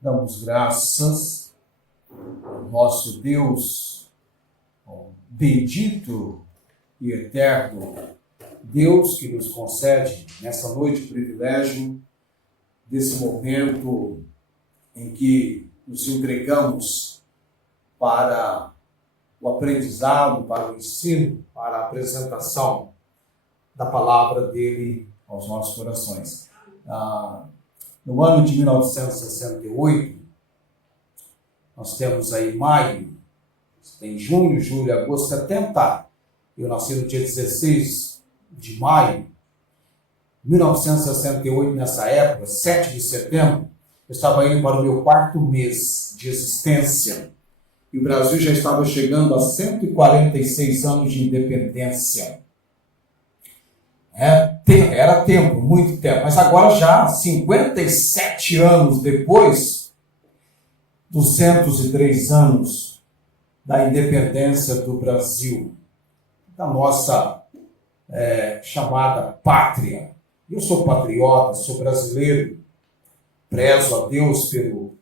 Damos graças ao nosso Deus, ao bendito e eterno Deus que nos concede nessa noite o privilégio desse momento em que nos entregamos para o aprendizado, para o ensino, para a apresentação da palavra dele aos nossos corações. No ano de 1968, nós temos aí maio, tem junho, julho, agosto, 70. Eu nasci no dia 16 de maio. 1968, nessa época, 7 de setembro, eu estava indo para o meu 4º mês de existência. E o Brasil já estava chegando a 146 anos de independência. Era tempo, muito tempo. Mas agora já, 57 anos depois, 203 anos da independência do Brasil, da nossa chamada pátria. Eu sou patriota, sou brasileiro, prezo a Deus pelo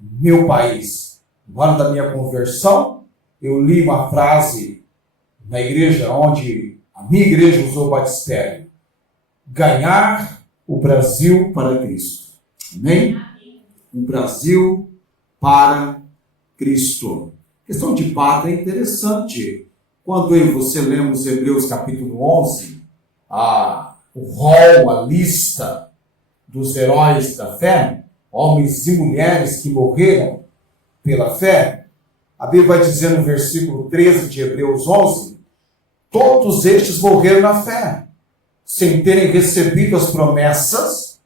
meu país. No ano da minha conversão, eu li uma frase na igreja onde a minha igreja usou o batistério: ganhar o Brasil para Cristo. Amém? O Brasil para Cristo. A questão de pátria é interessante. Quando eu e você lemos Hebreus capítulo 11, o rol, a lista dos heróis da fé, homens e mulheres que morreram pela fé, a Bíblia vai dizer no versículo 13 de Hebreus 11, todos estes morreram na fé, sem terem recebido as promessas,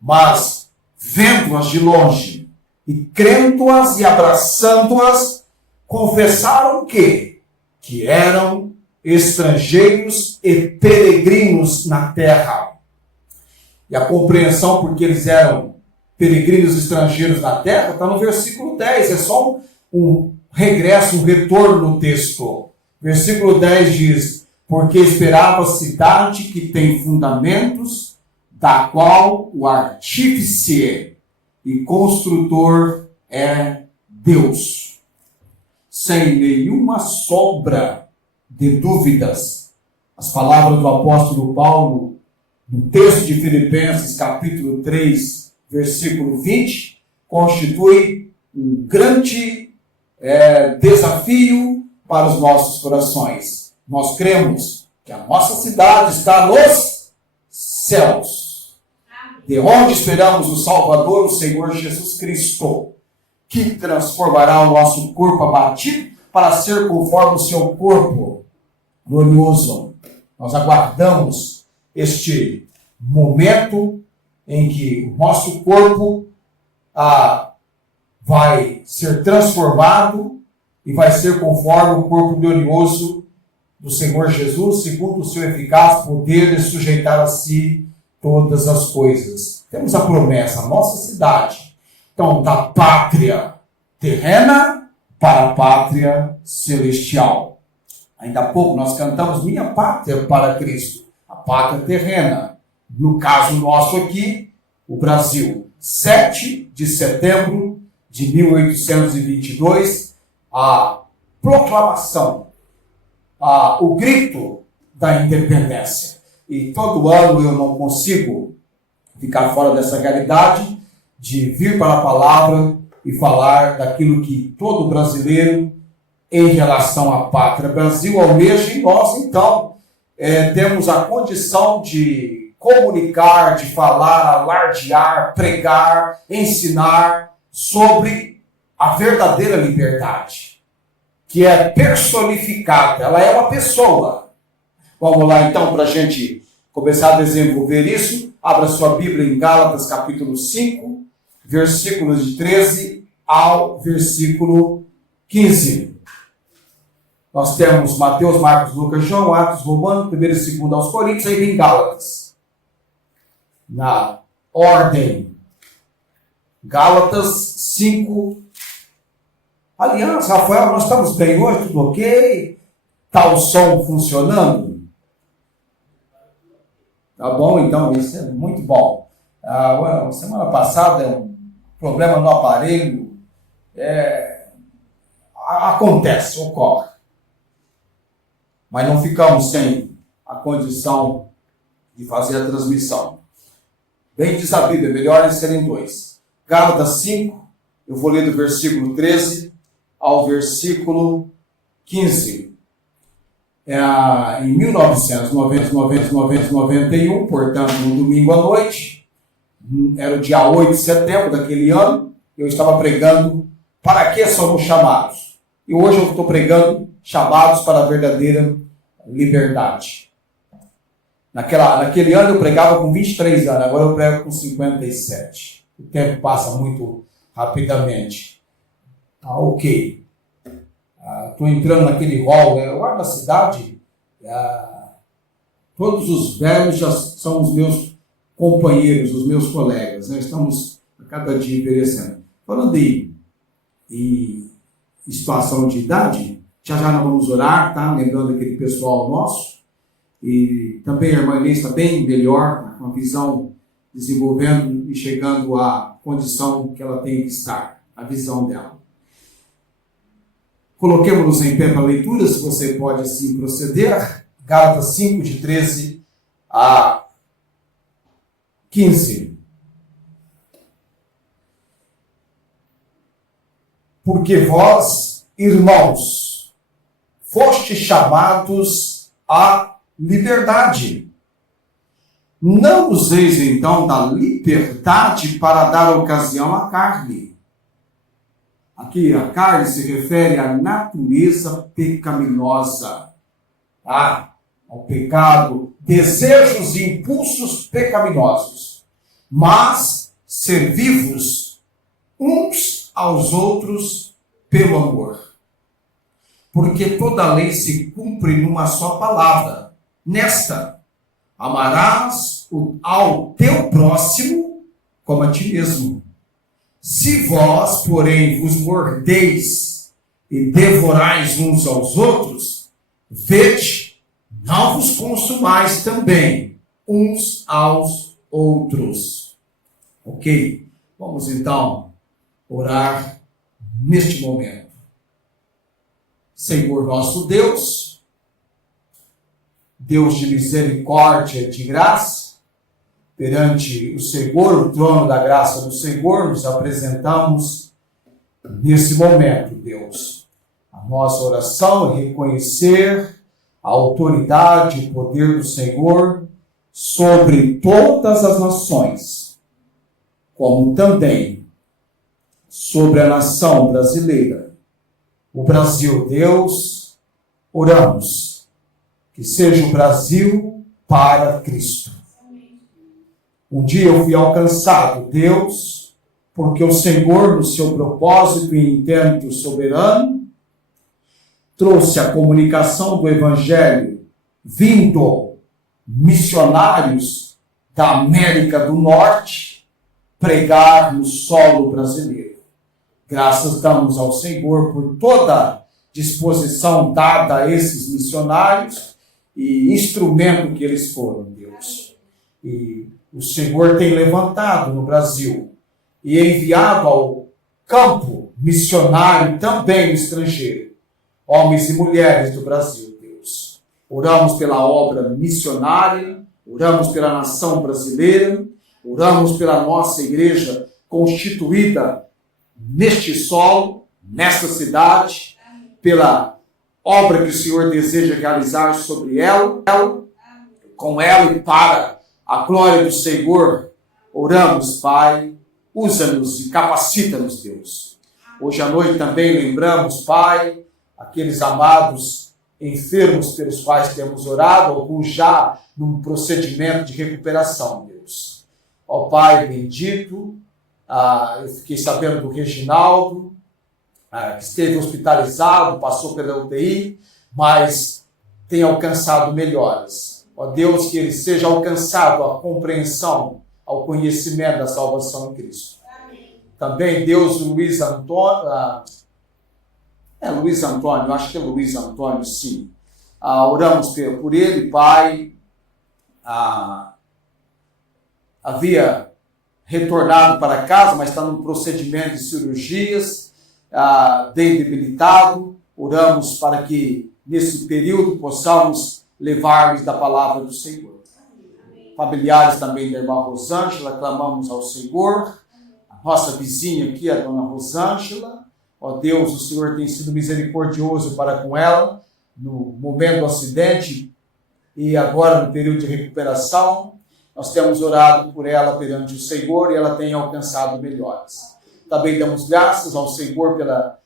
mas vendo-as de longe e crendo-as e abraçando-as, confessaram que eram estrangeiros e peregrinos na terra. E a compreensão porque eles eram peregrinos e estrangeiros na terra está no versículo 10. É só um regresso, um retorno no texto. Versículo 10 diz: porque esperava a cidade que tem fundamentos, da qual o artífice e construtor é Deus. Sem nenhuma sombra de dúvidas, as palavras do apóstolo Paulo, no texto de Filipenses, capítulo 3, versículo 20, constitui um grande desafio para os nossos corações. Nós cremos que a nossa cidade está nos céus, de onde esperamos o Salvador, o Senhor Jesus Cristo, que transformará o nosso corpo abatido para ser conforme o seu corpo glorioso. Nós aguardamos este momento em que o nosso corpo vai ser transformado e vai ser conforme o corpo glorioso do Senhor Jesus, segundo o seu eficaz poder de sujeitar a si todas as coisas. Temos a promessa, a nossa cidade, então, da pátria terrena para a pátria celestial. Ainda há pouco nós cantamos Minha Pátria para Cristo, a pátria terrena. No caso nosso aqui, o Brasil. 7 de setembro de 1822, a proclamação, o grito da independência. E todo ano eu não consigo ficar fora dessa realidade de vir para a palavra e falar daquilo que todo brasileiro, em relação à pátria Brasil, almeja, e nós, então, temos a condição de comunicar, de falar, alardear, pregar, ensinar sobre a verdadeira liberdade, que é personificada, ela é uma pessoa. Vamos lá, então, para a gente começar a desenvolver isso. Abra sua Bíblia em Gálatas, capítulo 5, versículos de 13 ao versículo 15. Nós temos Mateus, Marcos, Lucas, João, Atos, Romanos, 1 e 2 aos Coríntios, aí vem Gálatas. Na ordem. Gálatas 5. Aliança, Rafael, nós estamos bem hoje, tudo ok? Está o som funcionando? Tá bom, então, isso é muito bom. Semana passada problema no aparelho, acontece, ocorre. Mas não ficamos sem a condição de fazer a transmissão. Bem diz a Bíblia, melhor é serem dois. Gálatas 5, eu vou ler do versículo 13 ao versículo 15. Em 1991, portanto, no domingo à noite, era o dia 8 de setembro daquele ano, eu estava pregando para que somos chamados. E hoje eu estou pregando chamados para a verdadeira liberdade. Naquele ano eu pregava com 23 anos, agora eu prego com 57. O tempo passa muito rapidamente. Ok. Estou entrando naquele hall, lá na cidade, todos os velhos já são os meus companheiros, os meus colegas, né? Estamos a cada dia envelhecendo. Falando em situação de idade, já nós vamos orar, tá? Lembrando aquele pessoal nosso, e também a irmã Inês está bem melhor, com a visão desenvolvendo e chegando à condição que ela tem que estar, a visão dela. Coloquemos-nos em pé para a leitura, se você pode assim proceder. Gálatas 5, de 13 a 15. Porque vós, irmãos, fostes chamados à liberdade. Não useis então da liberdade para dar ocasião à carne. Aqui a carne se refere à natureza pecaminosa, ao pecado, desejos e impulsos pecaminosos, mas servi-vos uns aos outros pelo amor. Porque toda a lei se cumpre numa só palavra, nesta: amarás ao teu próximo como a ti mesmo. Se vós, porém, vos mordeis e devorais uns aos outros, vede, não vos consumais também uns aos outros. Ok? Vamos então orar neste momento. Senhor nosso Deus, Deus de misericórdia e de graça, perante o Senhor, o trono da graça do Senhor, nos apresentamos nesse momento, Deus. A nossa oração é reconhecer a autoridade e o poder do Senhor sobre todas as nações, como também sobre a nação brasileira. O Brasil, Deus, oramos que seja o Brasil para Cristo. Um dia eu fui alcançado, Deus, porque o Senhor, no seu propósito e intento soberano, trouxe a comunicação do Evangelho, vindo missionários da América do Norte pregar no solo brasileiro. Graças damos ao Senhor por toda disposição dada a esses missionários e instrumento que eles foram, Deus. E o Senhor tem levantado no Brasil e enviado ao campo missionário também no estrangeiro, homens e mulheres do Brasil, Deus. Oramos pela obra missionária, oramos pela nação brasileira, oramos pela nossa igreja constituída neste solo, nesta cidade, pela obra que o Senhor deseja realizar sobre ela, com ela e para a glória do Senhor. Oramos, Pai, usa-nos e capacita-nos, Deus. Hoje à noite também lembramos, Pai, aqueles amados enfermos pelos quais temos orado, alguns já num procedimento de recuperação, Deus. Ó Pai bendito, eu fiquei sabendo do Reginaldo, que esteve hospitalizado, passou pela UTI, mas tem alcançado melhoras. Ó Deus, que ele seja alcançado a compreensão, ao conhecimento da salvação em Cristo. Amém. Também Deus, Luiz Antônio, acho que é Luiz Antônio, sim. Oramos por ele, Pai. Havia retornado para casa, mas está num procedimento de cirurgias, debilitado. Oramos para que nesse período possamos levar-lhes da palavra do Senhor. Familiares também da irmã Rosângela, clamamos ao Senhor. A nossa vizinha aqui, a dona Rosângela, ó Deus, o Senhor tem sido misericordioso para com ela no momento do acidente e agora no período de recuperação. Nós temos orado por ela perante o Senhor e ela tem alcançado melhores. Também damos graças ao Senhor pela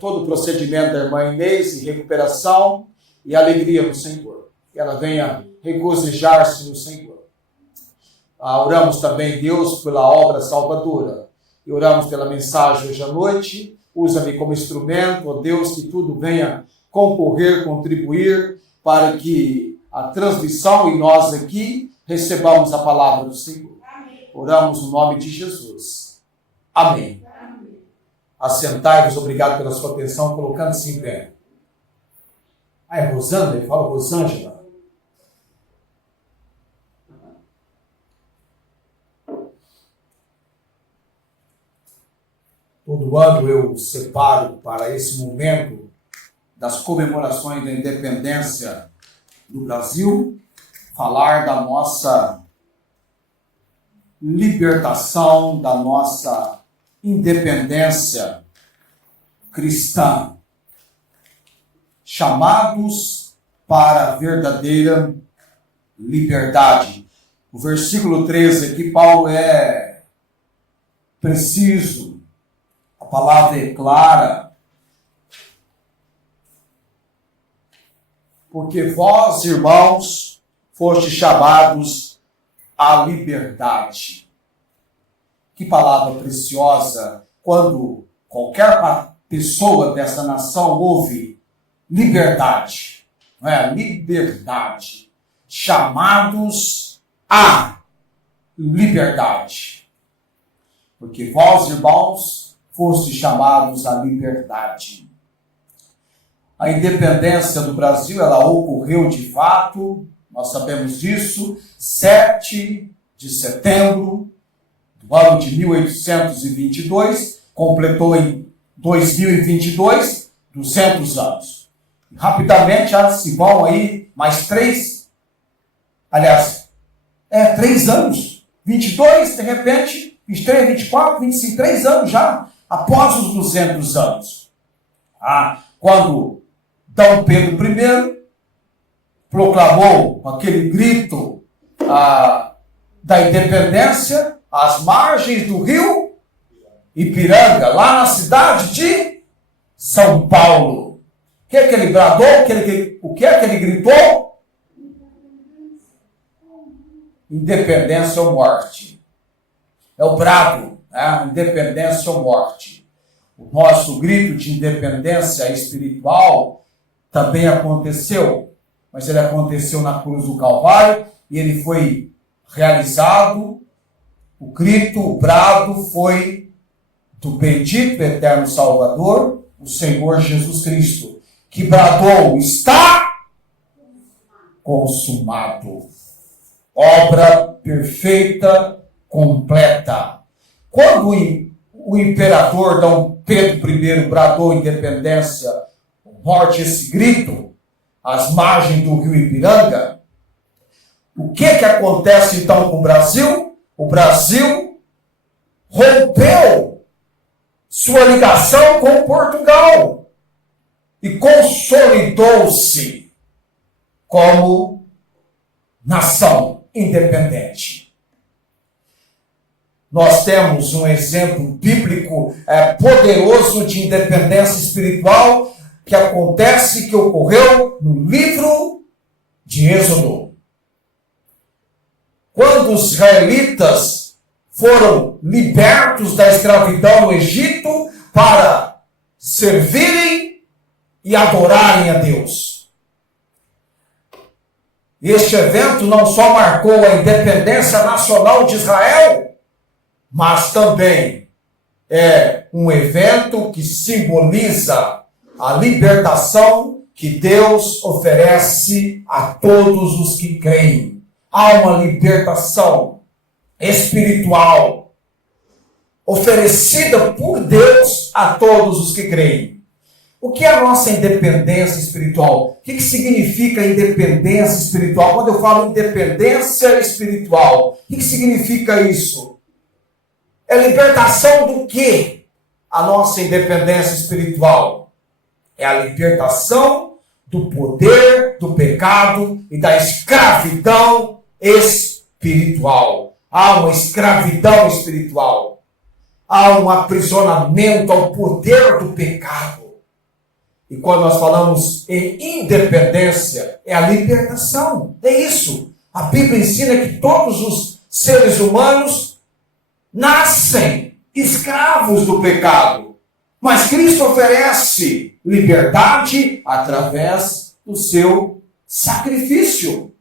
todo o procedimento da irmã Inês e recuperação e alegria no Senhor. Que ela venha regozijar-se no Senhor. Oramos também, Deus, pela obra salvadora. E oramos pela mensagem hoje à noite. Usa-me como instrumento, ó Deus, que tudo venha concorrer, contribuir para que a transmissão e nós aqui recebamos a palavra do Senhor. Amém. Oramos no nome de Jesus. Amém. Amém. Assentai-vos, obrigado pela sua atenção, colocando-se em pé. É Rosângela, ele fala Rosângela. Todo ano eu separo para esse momento das comemorações da independência do Brasil, falar da nossa libertação, da nossa independência cristã. Chamados para a verdadeira liberdade. O versículo 13 aqui, Paulo é preciso, a palavra é clara, porque vós, irmãos, fostes chamados à liberdade. Que palavra preciosa quando qualquer pessoa dessa nação ouve liberdade, não é? Liberdade. Chamados à liberdade. Porque vós, irmãos, fostes chamados à liberdade. A independência do Brasil, ela ocorreu de fato, nós sabemos disso, 7 de setembro do ano de 1822, completou em 2022 200 anos. Rapidamente já se vão aí mais 3 anos, 22, de repente, 23, 24, 25, 3 anos já, após os 200 anos. Quando Dom Pedro I proclamou aquele grito da independência às margens do rio Ipiranga, lá na cidade de São Paulo. O que é que ele bradou? O que é que ele gritou? Independência ou morte. É o brado, né? Independência ou morte. O nosso grito de independência espiritual também aconteceu, mas ele aconteceu na cruz do Calvário e ele foi realizado. O grito, o brado foi do bendito eterno Salvador, o Senhor Jesus Cristo, que bradou: está consumado. Obra perfeita, completa. Quando o imperador Dom Pedro I bradou independência, morte, esse grito, às margens do rio Ipiranga, o que acontece então com o Brasil? O Brasil rompeu sua ligação com Portugal e consolidou-se como nação independente. Nós temos um exemplo bíblico poderoso de independência espiritual que acontece, que ocorreu no livro de Êxodo. Quando os israelitas foram libertos da escravidão no Egito para servirem e adorarem a Deus. Este evento não só marcou a independência nacional de Israel, mas também é um evento que simboliza a libertação que Deus oferece a todos os que creem. Há uma libertação espiritual oferecida por Deus a todos os que creem. O que é a nossa independência espiritual? O que significa independência espiritual? Quando eu falo independência espiritual, o que significa isso? É libertação do quê? A nossa independência espiritual é a libertação do poder, do pecado e da escravidão espiritual. Há uma escravidão espiritual. Há um aprisionamento ao poder do pecado. E quando nós falamos em independência, é a libertação. É isso. A Bíblia ensina que todos os seres humanos nascem escravos do pecado. Mas Cristo oferece liberdade através do seu sacrifício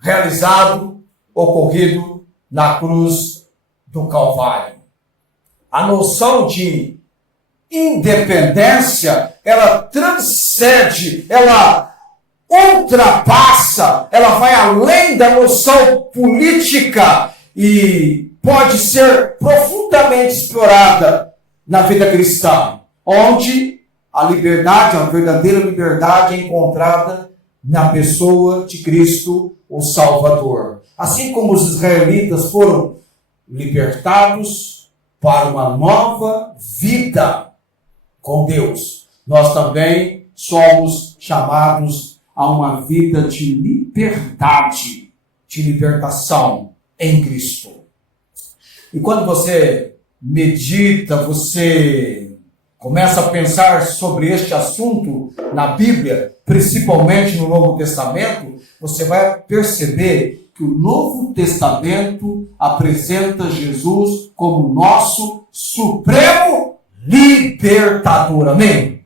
realizado, ocorrido na cruz do Calvário. A noção de independência, ela transcende, ela ultrapassa, ela vai além da noção política e pode ser profundamente explorada na vida cristã, onde a liberdade, a verdadeira liberdade é encontrada na pessoa de Cristo, o Salvador. Assim como os israelitas foram libertados para uma nova vida com Deus, nós também somos chamados a uma vida de liberdade, de libertação em Cristo. E quando você medita, você começa a pensar sobre este assunto na Bíblia, principalmente no Novo Testamento, você vai perceber que o Novo Testamento apresenta Jesus como nosso supremo libertador. Amém?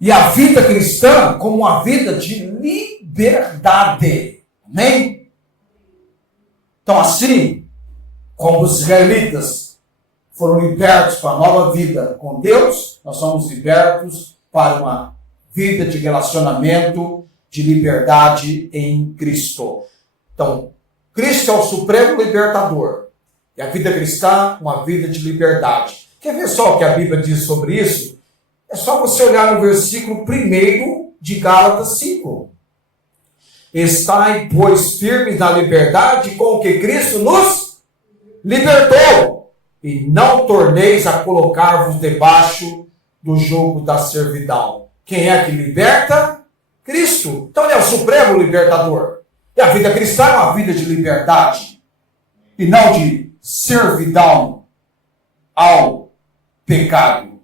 E a vida cristã como uma vida de liberdade. Amém? Então, assim como os israelitas foram libertos para a nova vida com Deus, nós somos libertos para uma vida de relacionamento, de liberdade em Cristo. Então, Cristo é o supremo libertador. E a vida cristã, uma vida de liberdade. Quer ver só o que a Bíblia diz sobre isso? É só você olhar no versículo 1 de Gálatas 5. Estai, pois, firmes na liberdade com que Cristo nos libertou, e não torneis a colocar-vos debaixo do jugo da servidão. Quem é que liberta? Cristo. Então ele é o supremo libertador. E a vida cristã é uma vida de liberdade, e não de servidão ao pecado,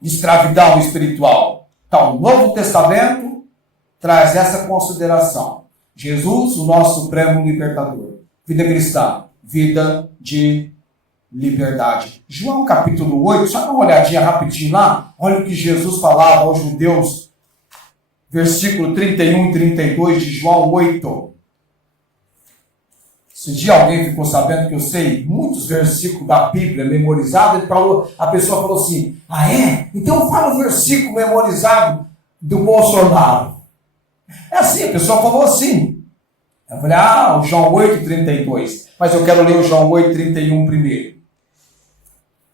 de escravidão espiritual. Então, o Novo Testamento traz essa consideração. Jesus, o nosso supremo libertador. Vida cristã, vida de liberdade. João capítulo 8, só dá uma olhadinha rapidinho lá. Olha o que Jesus falava aos judeus. Versículo 31 e 32 de João 8. Esse dia alguém ficou sabendo que eu sei muitos versículos da Bíblia memorizados. A pessoa falou assim, ah é? Então fala o versículo memorizado do Bolsonaro. É assim, a pessoa falou assim. Eu falei, o João 8, 32. Mas eu quero ler o João 8, 31 primeiro.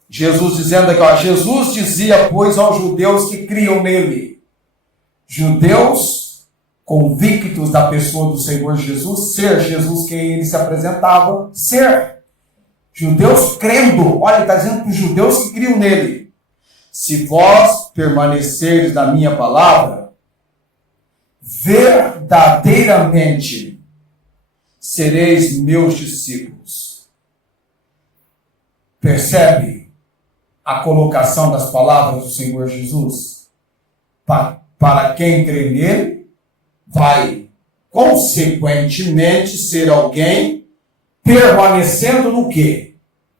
Jesus dizendo aqui, Jesus dizia, pois, aos judeus que criam nele. Judeus convictos da pessoa do Senhor Jesus, ser Jesus quem ele se apresentava, ser. Judeus crendo, olha, ele está dizendo para os judeus que criam nele. Se vós permaneceres na minha palavra, verdadeiramente sereis meus discípulos. Percebe a colocação das palavras do Senhor Jesus? Para quem crê nele, vai, consequentemente, ser alguém permanecendo no quê?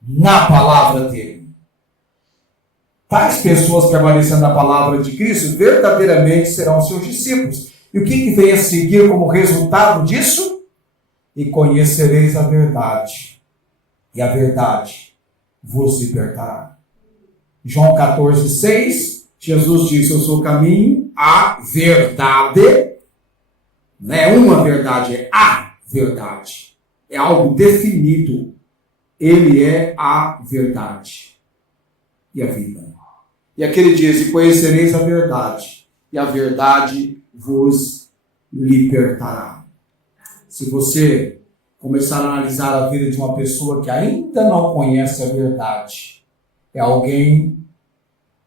Na palavra dele. Tais pessoas permanecendo na palavra de Cristo, verdadeiramente serão seus discípulos. E o que vem a seguir como resultado disso? E conhecereis a verdade. E a verdade vos libertará. João 14, 6, Jesus disse, eu sou o caminho, a verdade. Não é uma verdade, é a verdade. É algo definido. Ele é a verdade e a vida. E aqui ele diz, E conhecereis a verdade, e a verdade vos libertará. Se você começar a analisar a vida de uma pessoa que ainda não conhece a verdade, é alguém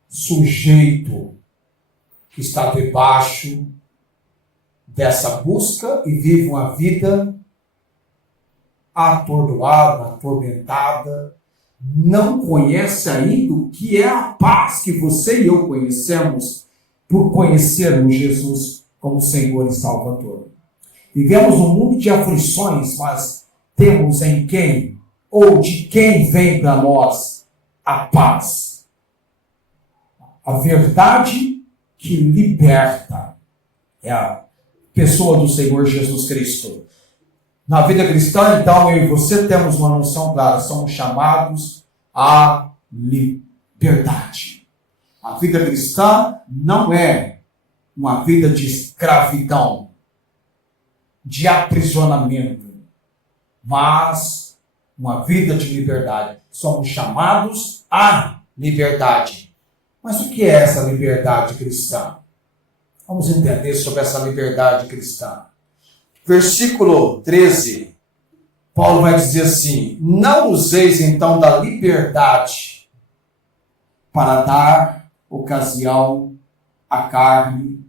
sujeito que está debaixo dessa busca e vive uma vida atordoada, atormentada, não conhece ainda o que é a paz que você e eu conhecemos por conhecermos Jesus como Senhor e Salvador. Vivemos um mundo de aflições, mas temos em quem ou de quem vem para nós a paz. A verdade que liberta é a pessoa do Senhor Jesus Cristo. Na vida cristã, então, eu e você temos uma noção clara, somos chamados à liberdade. A vida cristã não é uma vida de escravidão, de aprisionamento, mas uma vida de liberdade. Somos chamados à liberdade. Mas o que é essa liberdade cristã? Vamos entender sobre essa liberdade cristã. Versículo 13, Paulo vai dizer assim: não useis então da liberdade para dar ocasião à carne,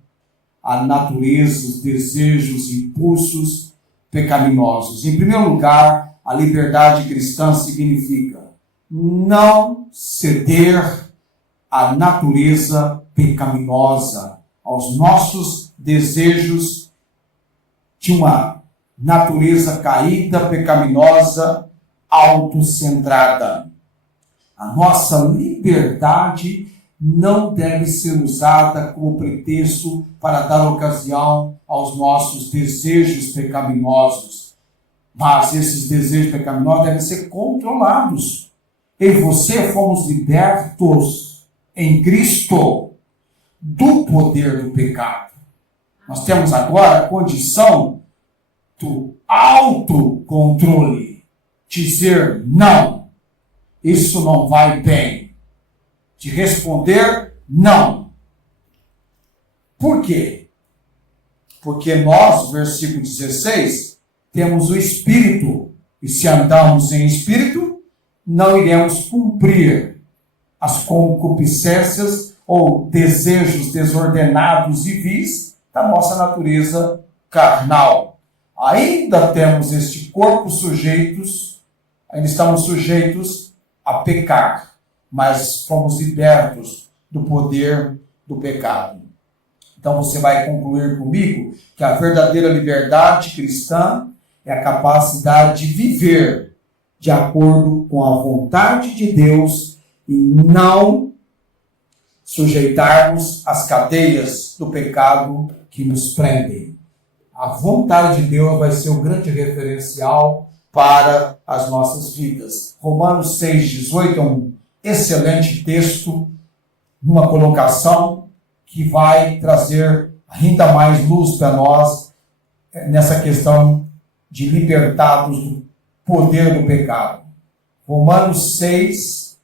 à natureza, os desejos, impulsos pecaminosos. Em primeiro lugar, a liberdade cristã significa não ceder à natureza pecaminosa, aos nossos desejos de uma natureza caída, pecaminosa, autocentrada. A nossa liberdade não deve ser usada como pretexto para dar ocasião aos nossos desejos pecaminosos. Mas esses desejos pecaminosos devem ser controlados. Eu e você fomos libertos em Cristo do poder do pecado. Nós temos agora a condição do autocontrole. Dizer não, isso não vai bem. De responder não. Por quê? Porque nós, versículo 16, temos o Espírito. E se andarmos em Espírito, não iremos cumprir as concupiscências ou desejos desordenados e vis da nossa natureza carnal. Ainda temos este corpo ainda estamos sujeitos a pecar, mas fomos libertos do poder do pecado. Então você vai concluir comigo que a verdadeira liberdade cristã é a capacidade de viver de acordo com a vontade de Deus e não sujeitarmos às cadeias do pecado que nos prendem. A vontade de Deus vai ser o grande referencial para as nossas vidas. Romanos 6,18 é um excelente texto, uma colocação que vai trazer ainda mais luz para nós nessa questão de libertados do poder do pecado. Romanos 6,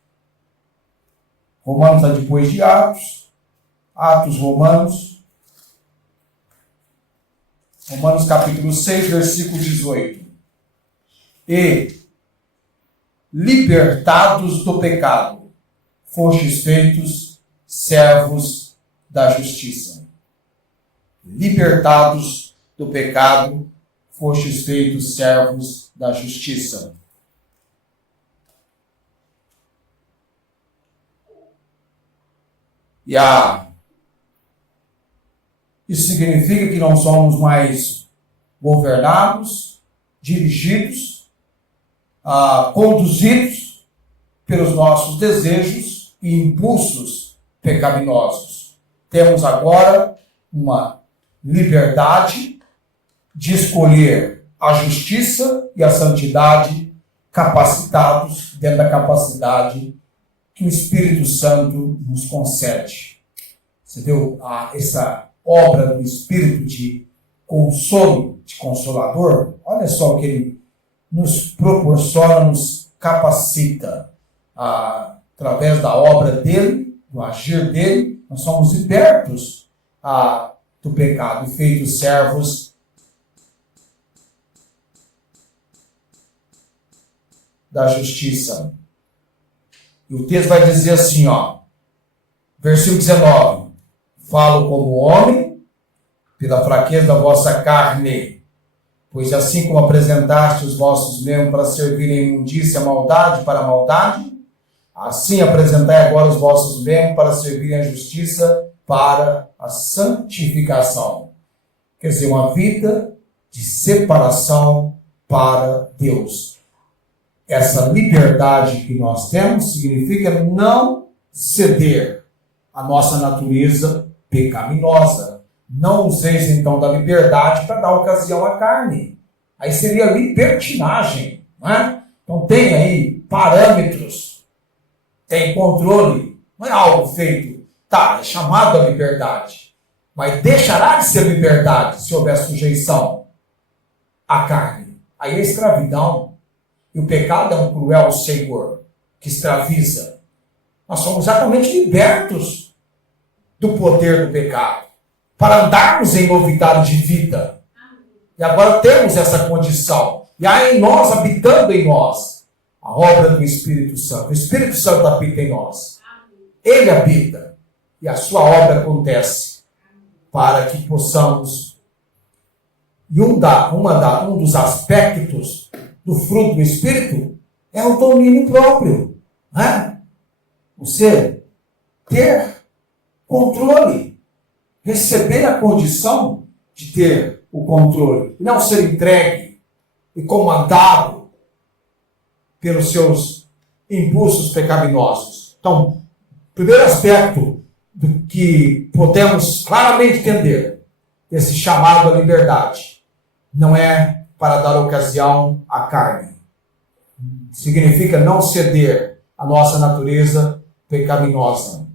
Romanos está depois de Atos Romanos capítulo 6, versículo 18. E, libertados do pecado, fostes feitos servos da justiça. Libertados do pecado, fostes feitos servos da justiça. Isso significa que não somos mais governados, dirigidos, conduzidos pelos nossos desejos e impulsos pecaminosos. Temos agora uma liberdade de escolher a justiça e a santidade, capacitados dentro da capacidade que o Espírito Santo nos concede. Você viu essa obra do Espírito de consolo, de consolador? Olha só o que ele nos proporciona, nos capacita através da obra dele, do agir dele, nós somos libertos do pecado e feitos servos da justiça. E o texto vai dizer assim, versículo 19: falo como homem, pela fraqueza da vossa carne, pois assim como apresentaste os vossos membros para servirem a imundícia, maldade para a maldade, assim apresentai agora os vossos membros para servirem a justiça para a santificação. Quer dizer, uma vida de separação para Deus. Essa liberdade que nós temos significa não ceder à nossa natureza pecaminosa. Não useis então da liberdade para dar ocasião à carne. Aí seria libertinagem, não é? Então tem aí parâmetros, tem controle, não é algo feito. É chamado a liberdade, mas deixará de ser liberdade se houver sujeição à carne. Aí é escravidão. E o pecado é um cruel senhor que escraviza. Nós somos exatamente libertos do poder do pecado para andarmos em novidade de vida. E agora temos essa condição. E há em nós, habitando em nós, a obra do Espírito Santo. O Espírito Santo habita em nós. Ele habita. E a sua obra acontece para que possamos. E um dos aspectos do fruto do Espírito é o domínio próprio. Né? Você ter controle. Receber a condição de ter o controle. E não ser entregue e comandado pelos seus impulsos pecaminosos. Então, primeiro aspecto do que podemos claramente entender desse chamado à liberdade não é para dar ocasião à carne. Significa não ceder à nossa natureza pecaminosa.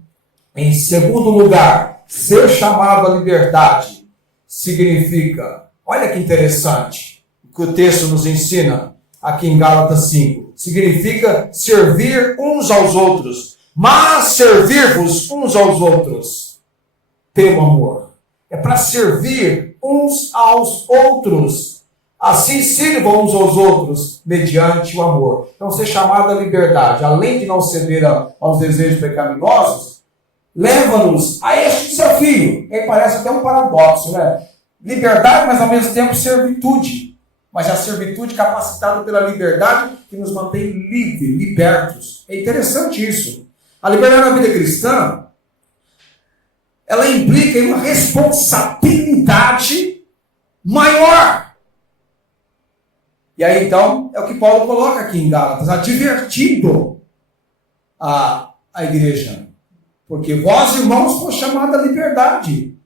Em segundo lugar, ser chamado à liberdade significa, olha que interessante, o que o texto nos ensina aqui em Gálatas 5, significa servir uns aos outros, mas servir-vos uns aos outros pelo amor. É para servir uns aos outros. Assim sirvam uns aos outros mediante o amor. Então, ser chamado à liberdade, além de não ceder aos desejos pecaminosos, leva-nos a este desafio. E parece até um paradoxo, né? Liberdade, mas ao mesmo tempo servitude. Mas a servitude capacitada pela liberdade que nos mantém livres, libertos. É interessante isso. A liberdade na vida cristã, ela implica em uma responsabilidade maior. E aí, então, é o que Paulo coloca aqui em Gálatas, advertindo a igreja. Porque vós, irmãos, foste chamados à liberdade.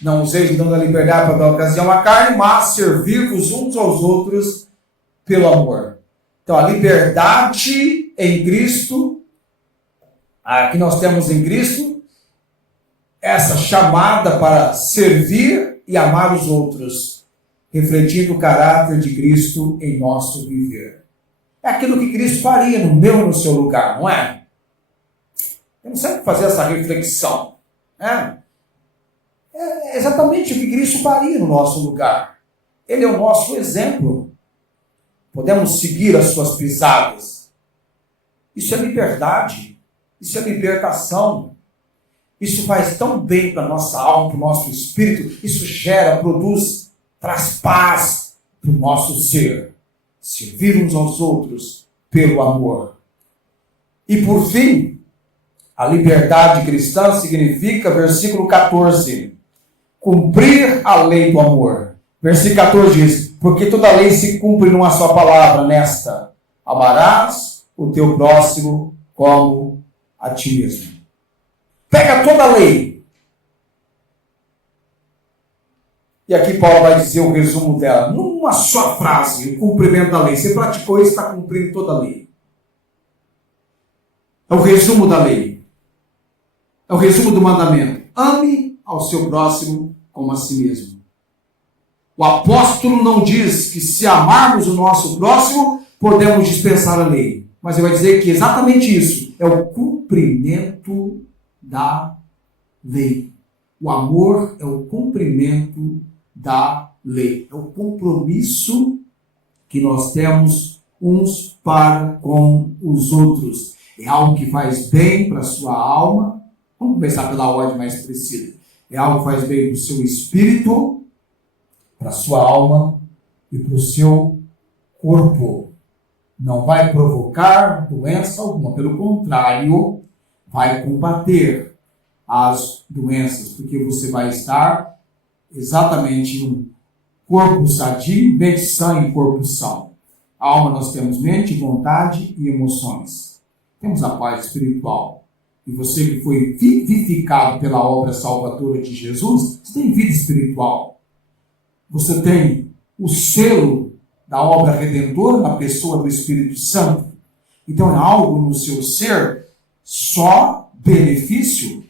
Não useis então da liberdade para dar ocasião à carne, mas servir-vos uns aos outros pelo amor. Então, a liberdade em Cristo, a que nós temos em Cristo, essa chamada para servir e amar os outros, refletindo o caráter de Cristo em nosso viver. É aquilo que Cristo faria no meu e no seu lugar, não é? Temos sempre que fazer essa reflexão. É exatamente o que Cristo faria no nosso lugar. Ele é o nosso exemplo. Podemos seguir as suas pisadas. Isso é liberdade. Isso é libertação. Isso faz tão bem para a nossa alma, para o nosso espírito. Isso gera, produz, traz paz para o nosso ser. Servir uns aos outros pelo amor. E por fim, a liberdade cristã significa, versículo 14, cumprir a lei do amor. Versículo 14 diz, porque toda lei se cumpre numa só palavra, nesta: amarás o teu próximo como a ti mesmo. Pega toda a lei. E aqui Paulo vai dizer o resumo dela, numa só frase, o cumprimento da lei. Você praticou isso, está cumprindo toda a lei. É o resumo da lei. É o resumo do mandamento. Ame ao seu próximo como a si mesmo. O apóstolo não diz que se amarmos o nosso próximo, podemos dispensar a lei. Mas ele vai dizer que exatamente isso é o cumprimento da lei. O amor é o cumprimento da lei. É o compromisso que nós temos uns para com os outros. É algo que faz bem para a sua alma. Vamos começar pela ordem mais precisa. É algo que faz bem para o seu espírito, para a sua alma e para o seu corpo. Não vai provocar doença alguma. Pelo contrário, vai combater as doenças, porque você vai estar exatamente num corpo sadio, mente sã e corpo são. A alma nós temos mente, vontade e emoções. Temos a paz espiritual. E você que foi vivificado pela obra salvadora de Jesus, você tem vida espiritual. Você tem o selo da obra redentora na pessoa do Espírito Santo. Então é algo no seu ser só benefício.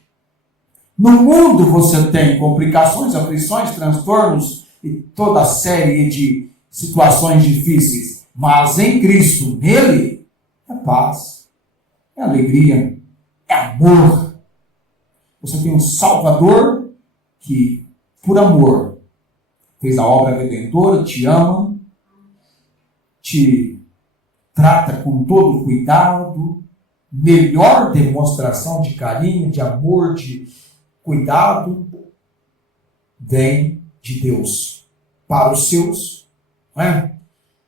No mundo você tem complicações, aflições, transtornos e toda a série de situações difíceis. Mas em Cristo, nele, é paz, é alegria, é amor. Você tem um Salvador que, por amor, fez a obra redentora, te ama, te trata com todo cuidado, melhor demonstração de carinho, de amor, de cuidado, vem de Deus para os seus, não é?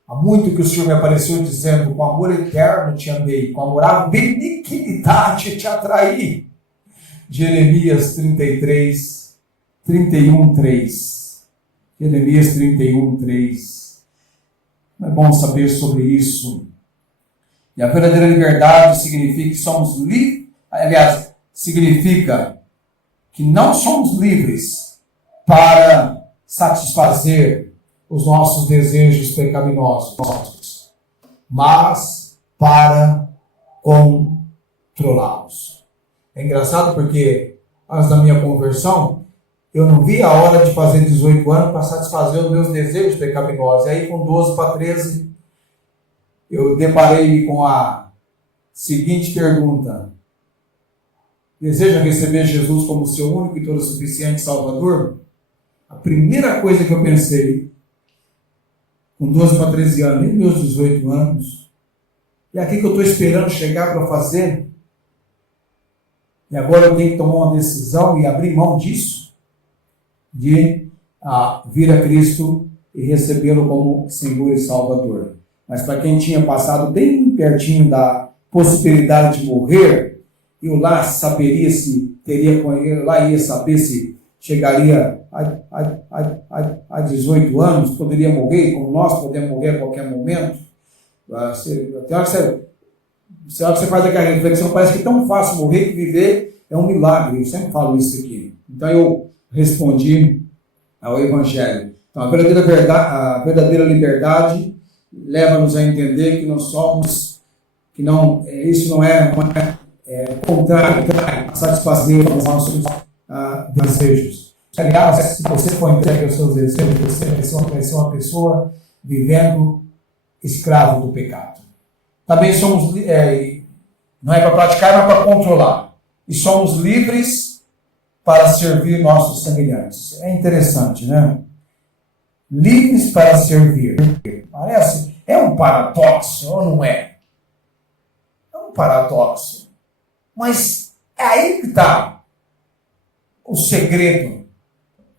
Há muito que o Senhor me apareceu dizendo, com amor eterno te amei, com amorável benignidade te atraí. Jeremias 33, 31, 3. Jeremias 31, 3. É bom saber sobre isso. E a verdadeira liberdade significa que somos livres, aliás, significa que não somos livres para satisfazer os nossos desejos pecaminosos, mas para controlá-los. É engraçado porque, antes da minha conversão, eu não vi a hora de fazer 18 anos para satisfazer os meus desejos pecaminosos. E aí, com 12 para 13, eu deparei com a seguinte pergunta: deseja receber Jesus como seu único e todo suficiente Salvador? A primeira coisa que eu pensei, com 12 para 13 anos, nem meus 18 anos, é aqui que eu estou esperando chegar para fazer, e agora eu tenho que tomar uma decisão e abrir mão disso, de vir a Cristo e recebê-lo como Senhor e Salvador. Mas para quem tinha passado bem pertinho da possibilidade de morrer, eu lá saberia se teria com ele, lá ia saber se chegaria a 18 anos, poderia morrer, como nós podemos morrer a qualquer momento. Até hora que você faz aquela reflexão, parece que é tão fácil morrer que viver é um milagre. Eu sempre falo isso aqui. Então eu respondi ao Evangelho. Então a verdadeira liberdade leva-nos a entender que nós somos, que não, isso não é contrário a satisfazer os nossos desejos. Aliás, se você for entregue aos seus desejos, você vai ser uma pessoa vivendo escravo do pecado. Também somos, não é para praticar, mas para controlar. E somos livres para servir nossos semelhantes. É interessante, né? Livres para servir. Parece, é um paradoxo, ou não é? É um paradoxo. Mas é aí que está o segredo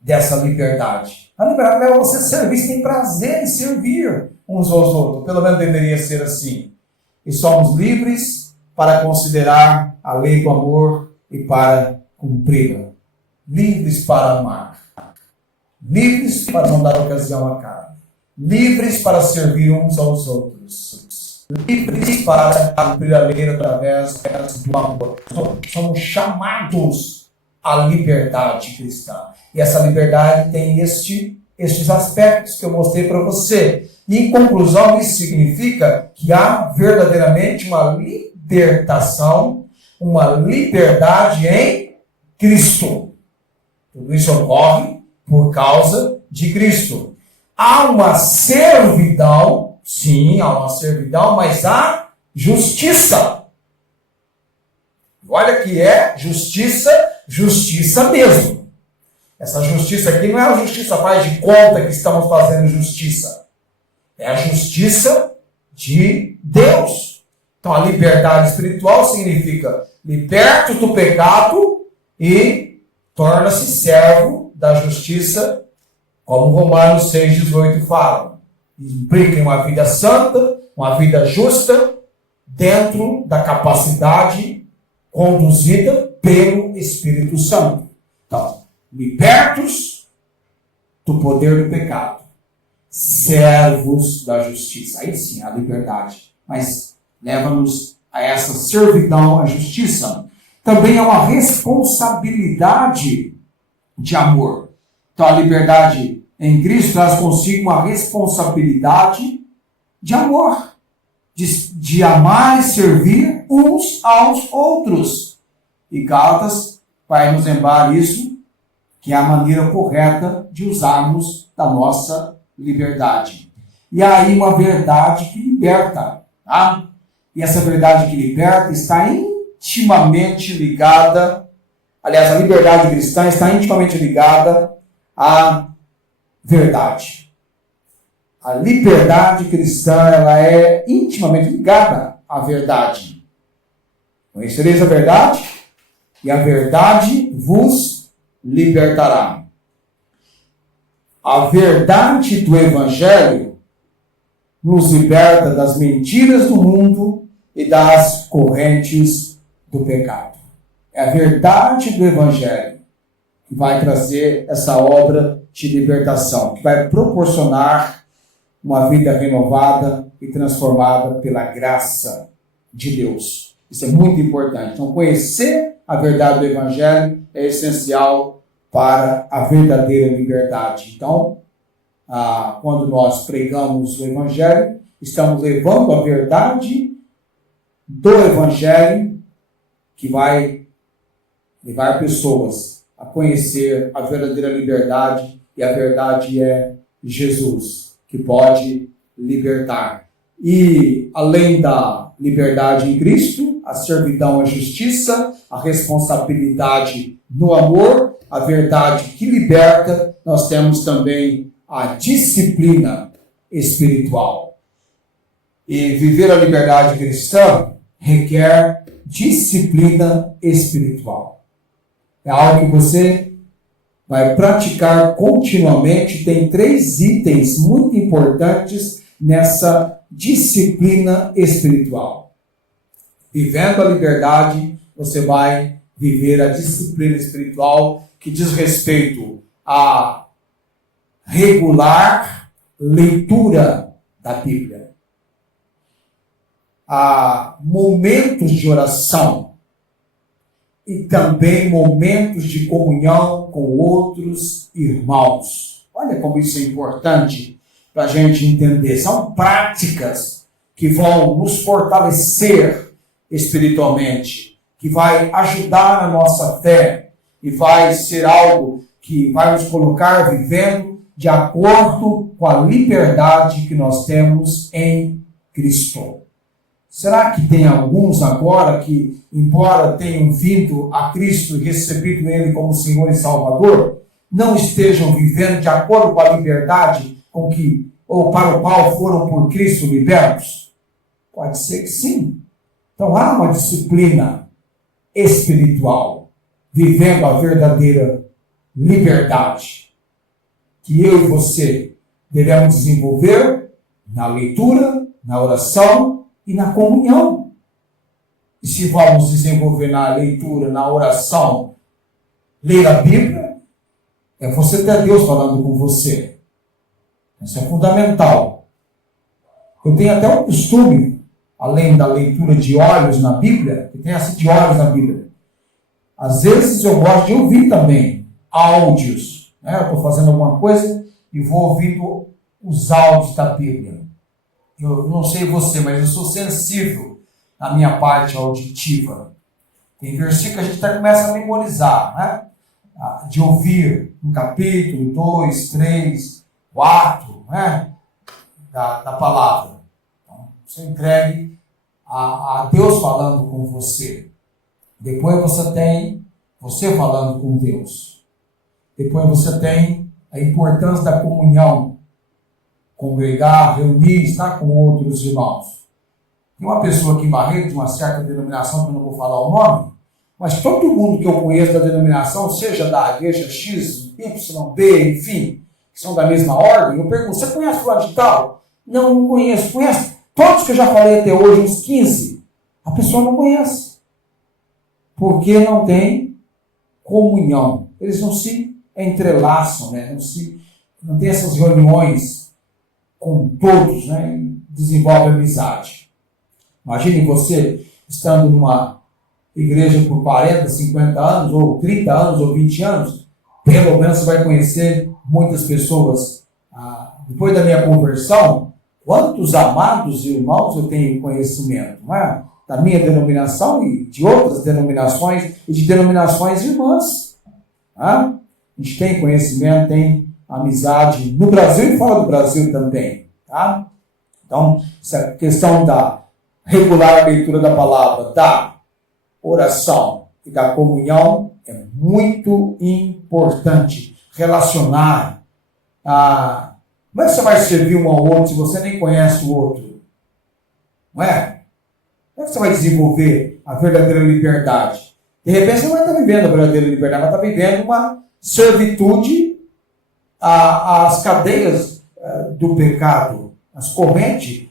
dessa liberdade. A liberdade leva você a servir, você tem prazer em servir uns aos outros. Pelo menos deveria ser assim. E somos livres para considerar a lei do amor e para cumpri-la. Livres para amar. Livres para não dar ocasião à carne. Livres para servir uns aos outros. Livres para cumprir a lei através do amor. Somos chamados à liberdade cristã. E essa liberdade tem estes aspectos que eu mostrei para você. E, em conclusão, isso significa que há verdadeiramente uma libertação, uma liberdade em Cristo. Tudo isso ocorre por causa de Cristo. Há uma servidão Sim, há uma servidão, mas há justiça. Olha que é justiça, justiça mesmo. Essa justiça aqui não é a justiça faz de conta que estamos fazendo justiça. É a justiça de Deus. Então a liberdade espiritual significa liberto do pecado e torna-se servo da justiça, como Romanos 6,18 fala. Implica em uma vida santa, uma vida justa, dentro da capacidade conduzida pelo Espírito Santo. Então, libertos do poder do pecado, servos da justiça. Aí sim, a liberdade. Mas leva-nos a essa servidão à justiça. Também é uma responsabilidade de amor. Então, a liberdade em Cristo traz consigo uma responsabilidade de amor. De amar e servir uns aos outros. E Gálatas vai nos lembrar isso, que é a maneira correta de usarmos da nossa liberdade. E aí uma verdade que liberta. Tá? E essa verdade que liberta está intimamente ligada, aliás, a liberdade cristã está intimamente ligada à verdade. A liberdade cristã ela é intimamente ligada à verdade. Conhecereis a verdade e a verdade vos libertará. A verdade do Evangelho nos liberta das mentiras do mundo e das correntes do pecado. É a verdade do Evangelho que vai trazer essa obra de libertação, que vai proporcionar uma vida renovada e transformada pela graça de Deus. Isso é muito importante. Então, conhecer a verdade do Evangelho é essencial para a verdadeira liberdade. Então, quando nós pregamos o Evangelho, estamos levando a verdade do Evangelho que vai levar pessoas a conhecer a verdadeira liberdade, e a verdade é Jesus, que pode libertar. E, além da liberdade em Cristo, a servidão à justiça, a responsabilidade no amor, a verdade que liberta, nós temos também a disciplina espiritual. E viver a liberdade cristã requer disciplina espiritual. É algo que você vai praticar continuamente. Tem 3 itens muito importantes nessa disciplina espiritual. Vivendo a liberdade, você vai viver a disciplina espiritual que diz respeito à regular leitura da Bíblia, a momentos de oração e também momentos de comunhão com outros irmãos. Olha como isso é importante para a gente entender. São práticas que vão nos fortalecer espiritualmente, que vai ajudar na nossa fé e vai ser algo que vai nos colocar vivendo de acordo com a liberdade que nós temos em Cristo. Será que tem alguns agora que, embora tenham vindo a Cristo e recebido Ele como Senhor e Salvador, não estejam vivendo de acordo com a liberdade com que, ou para o qual foram por Cristo libertos? Pode ser que sim. Então há uma disciplina espiritual, vivendo a verdadeira liberdade, que eu e você devemos desenvolver na leitura, na oração e na comunhão. E se vamos desenvolver na leitura, na oração, ler a Bíblia, é você ter Deus falando com você. Isso é fundamental. Eu tenho até um costume, além da leitura de olhos na Bíblia, que tem assim de olhos na Bíblia. Às vezes eu gosto de ouvir também áudios. Eu estou fazendo alguma coisa e vou ouvindo os áudios da Bíblia. Eu não sei você, mas eu sou sensível na minha parte auditiva. Tem versículo que a gente até começa a memorizar, né? De ouvir um capítulo, 2, 3, 4, né? da palavra. Você entregue a Deus falando com você. Depois você tem você falando com Deus. Depois você tem a importância da comunhão. Congregar, reunir, estar com outros irmãos. Tem uma pessoa aqui em Barreto, de uma certa denominação, que eu não vou falar o nome, mas todo mundo que eu conheço da denominação, seja da igreja X, Y, B, enfim, que são da mesma ordem, eu pergunto, você conhece fulano de tal? Não conheço. Conhece? Todos que eu já falei até hoje, uns 15, a pessoa não conhece. Porque não tem comunhão. Eles não se entrelaçam, né? Não tem essas reuniões com todos, né? E desenvolve amizade. Imagine você estando numa igreja por 40, 50 anos, ou 30 anos, ou 20 anos, pelo menos você vai conhecer muitas pessoas. Depois da minha conversão, quantos amados irmãos eu tenho conhecimento, não é? Da minha denominação e de outras denominações e de denominações irmãs. A gente tem conhecimento, tem amizade no Brasil e fora do Brasil também. Tá? Então, essa questão da regular leitura da palavra, da oração e da comunhão é muito importante. Relacionar. Como é que você vai servir um ao outro se você nem conhece o outro? Não é? Como é que você vai desenvolver a verdadeira liberdade? De repente você não vai estar vivendo a verdadeira liberdade, vai estar vivendo uma servitude às cadeias do pecado, as correntes,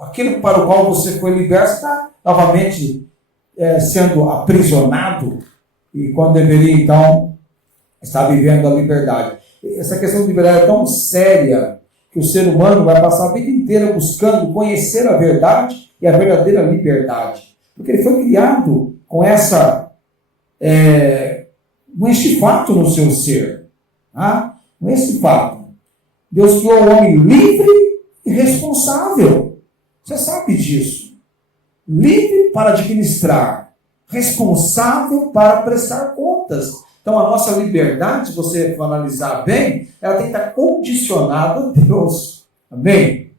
aquilo para o qual você foi liberto está novamente sendo aprisionado e quando deveria então estar vivendo a liberdade. Essa questão de liberdade é tão séria que o ser humano vai passar a vida inteira buscando conhecer a verdade e a verdadeira liberdade. Porque ele foi criado com com este fato no seu ser. Com esse fato. Deus criou o homem livre e responsável. Você sabe disso. Livre para administrar. Responsável para prestar contas. Então a nossa liberdade, se você for analisar bem, ela tem que estar condicionada a Deus. Amém?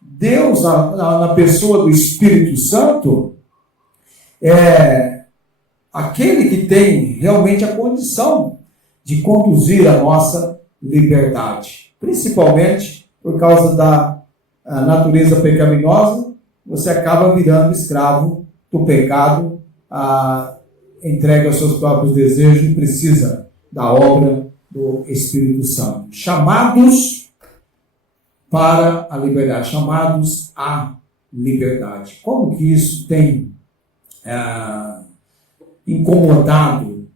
Deus, na pessoa do Espírito Santo, é aquele que tem realmente a condição de conduzir a nossa liberdade. Principalmente por causa da natureza pecaminosa, você acaba virando escravo do pecado, entrega aos seus próprios desejos e precisa da obra do Espírito Santo. Chamados para a liberdade, chamados à liberdade. Como que isso tem incomodado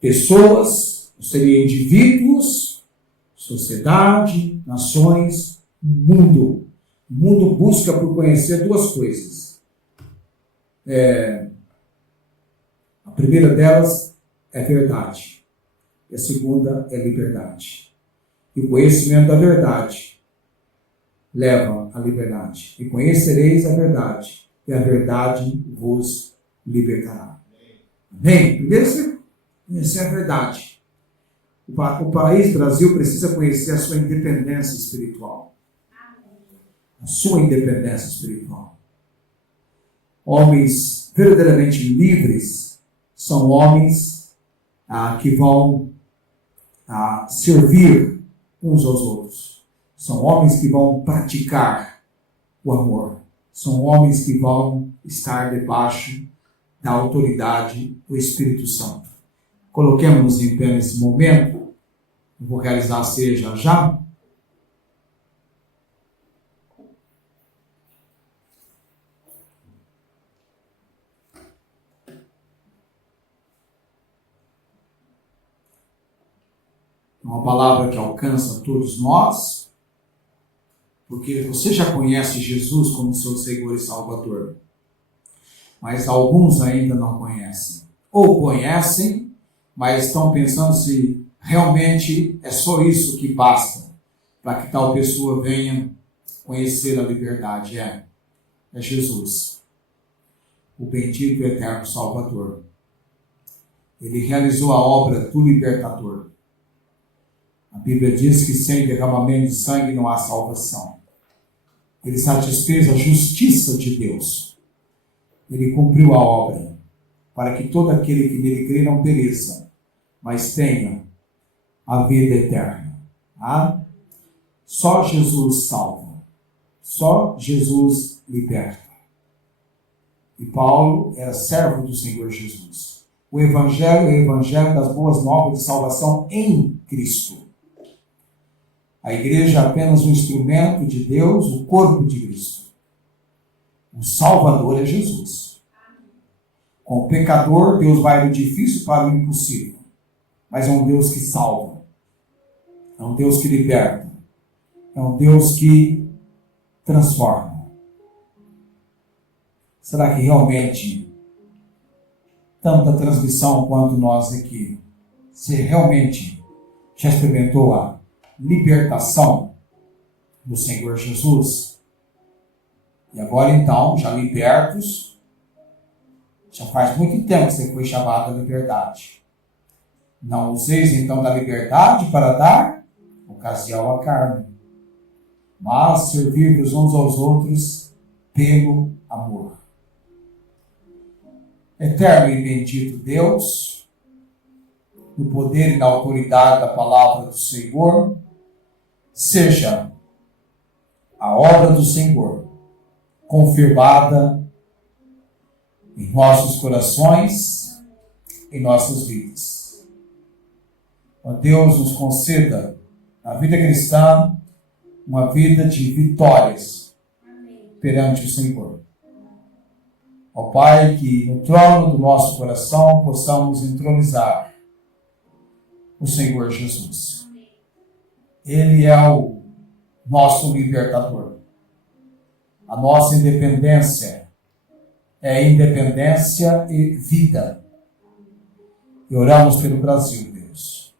pessoas, seria indivíduos, sociedade, nações, mundo. O mundo busca por conhecer duas coisas. A primeira delas é verdade. E a segunda é liberdade. E o conhecimento da verdade leva à liberdade. E conhecereis a verdade, e a verdade vos libertará. Amém? Primeiro você conhecer a verdade. O país Brasil precisa conhecer a sua independência espiritual. A sua independência espiritual. Homens verdadeiramente livres são homens que vão servir uns aos outros. São homens que vão praticar o amor. São homens que vão estar debaixo da autoridade do Espírito Santo. Coloquemos-nos em pé nesse momento. Eu vou realizar a ceia já. Uma palavra que alcança todos nós, porque você já conhece Jesus como seu Senhor e Salvador, mas alguns ainda não conhecem. Ou conhecem, mas estão pensando se realmente é só isso que basta para que tal pessoa venha conhecer a liberdade. É Jesus, o bendito e eterno Salvador. Ele realizou a obra do libertador. A Bíblia diz que sem derramamento de sangue não há salvação. Ele satisfez a justiça de Deus. Ele cumpriu a obra, para que todo aquele que nele crê não pereça, mas tenha a vida eterna. Ah? Só Jesus salva. Só Jesus liberta. E Paulo era servo do Senhor Jesus. O Evangelho é o Evangelho das boas novas de salvação em Cristo. A igreja é apenas um instrumento de Deus, o corpo de Cristo. O Salvador é Jesus. Com o pecador, Deus vai do difícil para o impossível. Mas é um Deus que salva. É um Deus que liberta. É um Deus que transforma. Será que realmente tanta transmissão quanto nós aqui, você realmente já experimentou a libertação do Senhor Jesus? E agora então, já libertos, já faz muito tempo que você foi chamado à liberdade. Não useis então da liberdade para dar ocasião à carne, mas servir-vos uns aos outros pelo amor. Eterno e bendito Deus, no poder e na autoridade da palavra do Senhor, seja a obra do Senhor confirmada em nossos corações, em nossas vidas. Ó Deus, nos conceda na vida cristã uma vida de vitórias perante o Senhor. Ó Pai, que no trono do nosso coração possamos entronizar o Senhor Jesus. Ele é o nosso libertador. A nossa independência é independência e vida. E oramos pelo Brasil, Deus.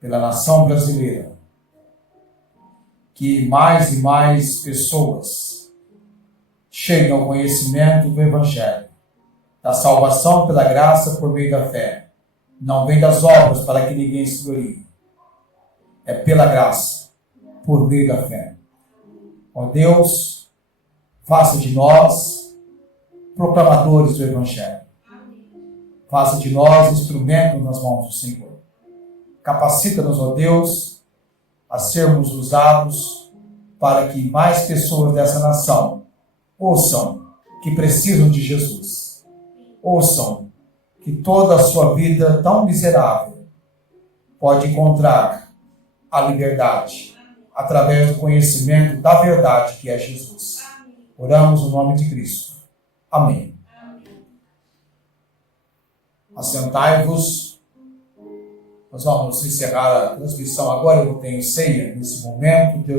Pela nação brasileira. Que mais e mais pessoas cheguem ao conhecimento do Evangelho, da salvação pela graça por meio da fé. Não vem das obras para que ninguém se glorie. É pela graça, por meio da fé. Ó Deus, faça de nós proclamadores do Evangelho. Faça de nós instrumentos nas mãos do Senhor. Capacita-nos, ó Deus, a sermos usados para que mais pessoas dessa nação ouçam que precisam de Jesus. Ouçam que toda a sua vida tão miserável pode encontrar a liberdade através do conhecimento da verdade que é Jesus. Oramos no nome de Cristo. Amém. Assentai-vos. Nós vamos encerrar a transmissão agora. Eu não tenho ceia nesse momento. Deus